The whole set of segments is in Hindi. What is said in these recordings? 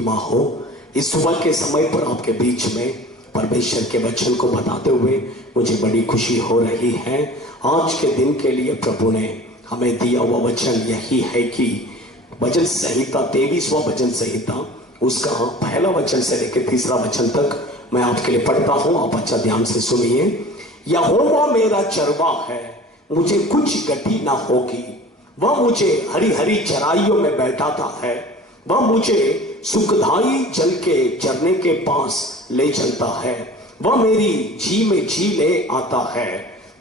महिमा हो। इस सुबह के समय पर आपके बीच में परमेश्वर के वचन को बताते हुए मुझे बड़ी खुशी हो रही है। आज के दिन के लिए प्रभु ने हमें दिया हुआ वचन यही है कि भजन संहिता 23वां भजन संहिता उसका पहला वचन से लेकर तीसरा वचन तक मैं आपके लिए पढ़ता हूं। आप अच्छा ध्यान से सुनिए। यहोवा मेरा चरवा है, मुझे कुछ गति ना होगी। वह मुझे हरी हरी चराइयों में बैठाता है। वह मुझे सुखदाई जल के झरने के पास ले चलता है। वह मेरी जी में जी ले आता है।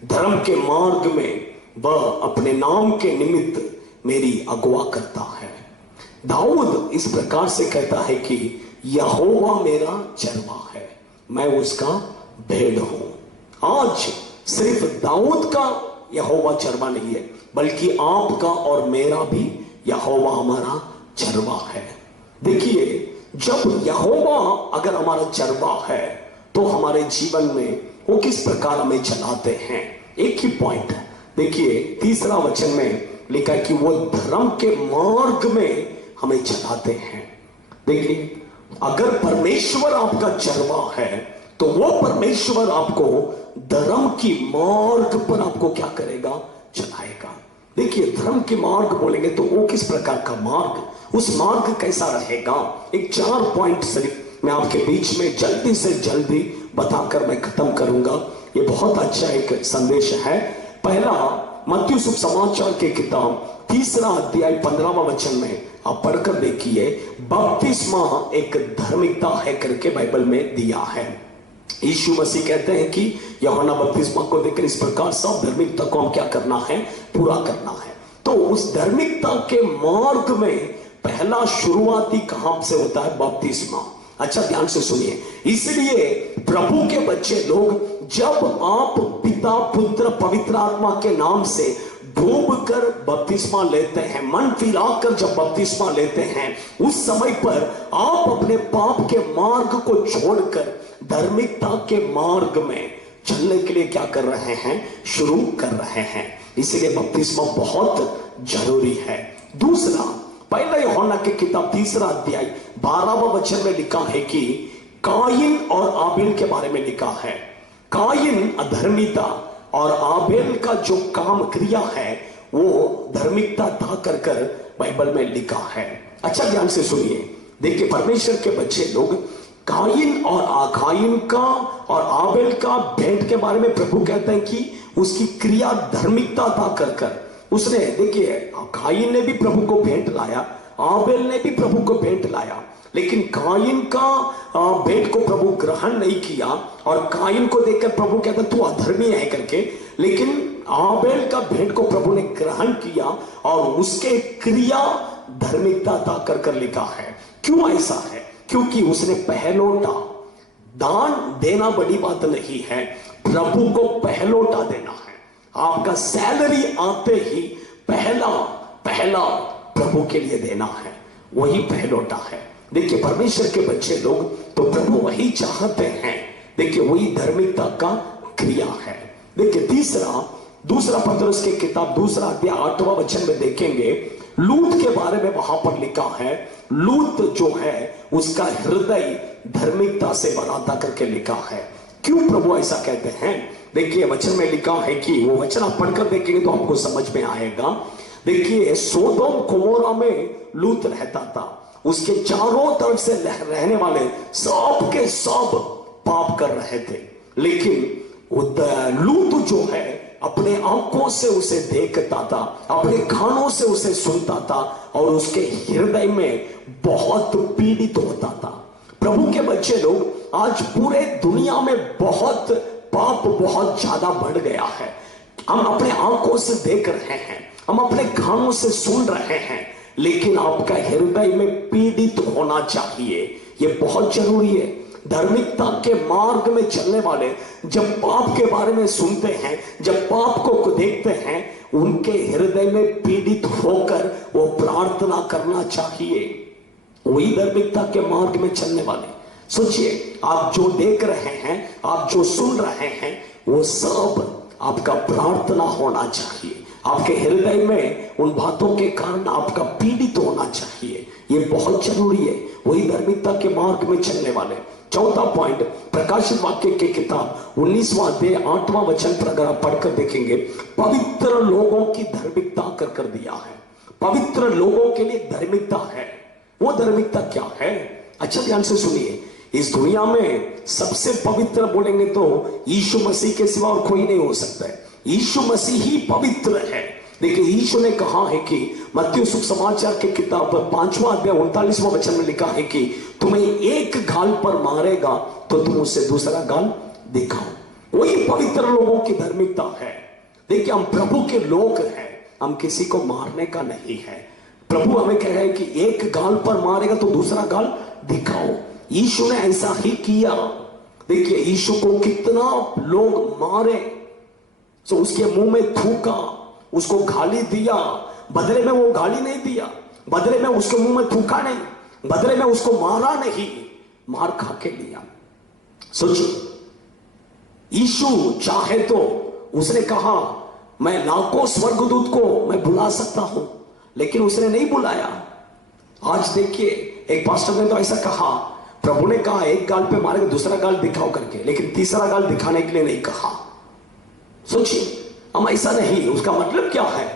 धर्म के मार्ग में वह अपने नाम के निमित्त मेरी अगुवा करता है। दाऊद इस प्रकार से कहता है कि यहोवा मेरा चरवा है, मैं उसका भेड़ हूं। आज सिर्फ दाऊद का यहोवा चरवा नहीं है, बल्कि आपका और मेरा भी यहोवा हमारा चरवा है। देखिए, जब यहोवा अगर हमारा चरवा है तो हमारे जीवन में वो किस प्रकार हमें चलाते हैं। एक ही पॉइंट है, देखिए तीसरा वचन में लिखा है कि वो धर्म के मार्ग में हमें चलाते हैं। देखिए, अगर परमेश्वर आपका चरवा है तो वो परमेश्वर आपको धर्म की मार्ग पर आपको क्या करेगा, चलाएगा। देखिए, धर्म के मार्ग बोलेंगे तो वो किस प्रकार का मार्ग, उस मार्ग कैसा रहेगा। एक 4 पॉइंट सिर्फ मैं आपके बीच में जल्दी से जल्दी बताकर मैं खत्म करूंगा। ये बहुत अच्छा एक संदेश है। पहला, मत्ती सुसमाचार की किताब 3 अध्याय 15वां वचन में आप पढ़कर देखिए। बपतिस्मा एक धार्मिकता है करके बाइबल में दिया है। यीशु मसीह कहते हैं कि यूहन्ना बपतिस्मा को देखकर इस प्रकार सब धार्मिकता को हम क्या करना है, पूरा करना है। तो उस धार्मिकता के मार्ग में पहला शुरुआती कहां से होता है, बपतिस्मा। अच्छा ध्यान से सुनिए। इसलिए प्रभु के बच्चे लोग, जब आप पिता पुत्र पवित्र आत्मा के नाम से डूब कर बपतिस्मा लेते हैं, मन फिराकर जब बपतिस्मा लेते हैं, उस समय पर आप अपने पाप के मार्ग को छोड़कर धार्मिकता के मार्ग में चलने के लिए क्या कर रहे हैं, शुरू कर रहे हैं। इसलिए बपतिस्मा बहुत जरूरी है। दूसरा, पहला यूहन्ना की किताब 3 अध्याय 12वां वचन में लिखा है कि कायिन और आबेल के बारे में लिखा है। कायिन अधर्मिता और आबेल का जो काम क्रिया है वो धार्मिकता था कर बाइबल में लिखा है। अच्छा ध्यान से सुनिए। देखिए, परमेश्वर के बच्चे लोग, कायिन और कायिन का और आबेल का भेंट के बारे में प्रभु कहते हैं कि उसकी क्रिया धार्मिकता था कर उसने, देखिए कायिन ने भी प्रभु को भेंट लाया, आबेल ने भी प्रभु को भेंट लाया, लेकिन कायिन का भेंट को प्रभु ग्रहण नहीं किया। और कायिन को देखकर प्रभु कहता तू अधर्मी है करके, लेकिन आबेल का भेंट को प्रभु ने ग्रहण किया और उसके क्रिया धार्मिकता था कर लिखा है। क्यों ऐसा है? क्योंकि उसने पहलौटा, दान देना बड़ी बात नहीं है, प्रभु को पहलौटा देना है। आपका सैलरी आते ही पहला प्रभु के लिए देना है, वही पहलौटा है। देखिए, परमेश्वर के बच्चे लोग तो प्रभु वही चाहते हैं। देखिए, वही धार्मिकता का क्रिया है। देखिए, दूसरा पतरस की किताब 2 अध्याय 8वां वचन में देखेंगे, लूत के बारे में वहां पर लिखा है। लूत जो है उसका हृदय धार्मिकता से भरा था करके लिखा है। क्यों प्रभु ऐसा कहते हैं? देखिए, वचन में लिखा है कि वो वचन आप पढ़कर देखेंगे तो आपको समझ में आएगा। देखिए, सोदोम गोमोरा में लूत रहता था। उसके चारों तरफ से रहने वाले सब के सब पाप कर रहे थे, लेकिन लूत जो है अपने आंखों से उसे देखता था, अपने कानों से उसे सुनता था और उसके हृदय में बहुत पीड़ित होता था। प्रभु के बच्चे लोग, आज पूरे दुनिया में बहुत पाप बहुत ज्यादा बढ़ गया है। हम अपने आंखों से देख रहे हैं, हम अपने कानों से सुन रहे हैं, लेकिन आपका हृदय में पीड़ित होना चाहिए। यह बहुत जरूरी है। धार्मिकता के मार्ग में चलने वाले जब पाप के बारे में सुनते हैं, जब पाप को देखते हैं, उनके हृदय में पीड़ित होकर वो प्रार्थना करना चाहिए। वही धार्मिकता के मार्ग में चलने वाले। सोचिए, आप जो देख रहे हैं, आप जो सुन रहे हैं, वो सब आपका प्रार्थना होना चाहिए। आपके हृदय में उन बातों के कारण आपका पीड़ित होना चाहिए। ये बहुत जरूरी है, वही धार्मिकता के मार्ग में चलने वाले। चौथा पॉइंट, प्रकाशित वाक्य की किताब 19वां अध्याय 8वां वचन पर अगर आप पढ़कर देखेंगे, पवित्र लोगों की धार्मिकता कर दिया है। पवित्र लोगों के लिए धार्मिकता है। वो धार्मिकता क्या है? अच्छा ध्यान से सुनिए, इस दुनिया में सबसे पवित्र बोलेंगे तो यीशु मसीह के सिवा और कोई नहीं हो सकता है। यीशु मसीह ही पवित्र है। देखिए यीशु ने कहा है कि मत्ती सुसमाचार की किताब 5वां अध्याय 39वां वचन में लिखा है कि तुम्हें एक गाल पर मारेगा तो तुम उससे दूसरा गाल दिखाओ। वही पवित्र लोगों की धार्मिकता है। देखिए हम प्रभु के लोग हैं, हम किसी को मारने का नहीं है। प्रभु हमें कह रहे हैं कि एक गाल पर मारेगा तो दूसरा गाल दिखाओ। यीशु ने ऐसा ही किया। देखिए यीशु को कितना लोग मारे, तो उसके मुंह में थूका, उसको गाली दिया, बदले में वो गाली नहीं दिया, बदले में उसके मुंह में थूका नहीं, बदले में उसको मारा नहीं, मार खा के लिया। सोचो, यीशु चाहे तो उसने कहा मैं लाखों स्वर्गदूत को मैं बुला सकता हूं, लेकिन उसने नहीं बुलाया। आज देखिए एक पास्टर ने तो ऐसा कहा, प्रभु ने कहा एक गाल पे मारेगा दूसरा गाल दिखाओ करके, लेकिन तीसरा गाल दिखाने के लिए नहीं कहा। सोचिए हम ऐसा नहीं, उसका मतलब क्या है?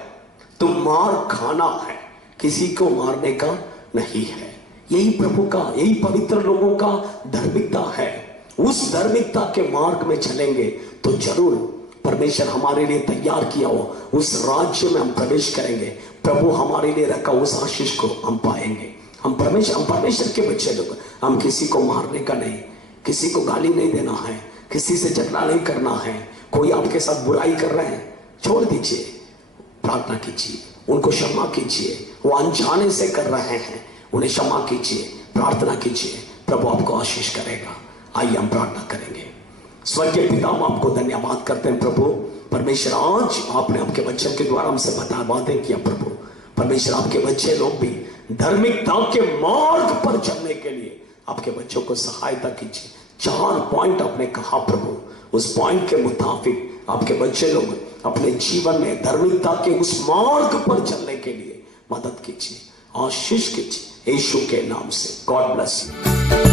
तुम मार खाना है, किसी को मारने का नहीं है। यही प्रभु का, यही पवित्र लोगों का धार्मिकता है। उस धार्मिकता के मार्ग में चलेंगे तो जरूर परमेश्वर हमारे लिए तैयार किया हो उस राज्य में हम प्रवेश करेंगे। प्रभु हमारे लिए रखा उस आशीष को हम पाएंगे। हम परमेश्वर के बच्चे लोग, हम किसी को मारने का नहीं, किसी को गाली नहीं देना है, किसी से झगड़ा नहीं करना है। कोई आपके साथ बुराई कर रहे हैं, छोड़ दीजिए, प्रार्थना कीजिए, उनको क्षमा कीजिए। वो अनजाने से कर रहे हैं, उन्हें क्षमा कीजिए, प्रार्थना कीजिए, प्रभु आपको आशीष करेगा। आइए हम प्रार्थना करेंगे। स्वर्गीय पिता, हम आपको धन्यवाद करते हैं प्रभु परमेश्वर, आज आपने आपके वचन के द्वारा हमसे बातें किया प्रभु परमेश्वर। आपके बच्चे लोग भी धार्मिकता के मार्ग पर चलने के लिए आपके बच्चों को सहायता कीजिए। 4 पॉइंट आपने कहा प्रभु, उस पॉइंट के मुताबिक आपके बच्चे लोग अपने जीवन में धार्मिकता के उस मार्ग पर चलने के लिए मदद कीजिए, आशीष कीजिए, यीशु के नाम से। God bless you.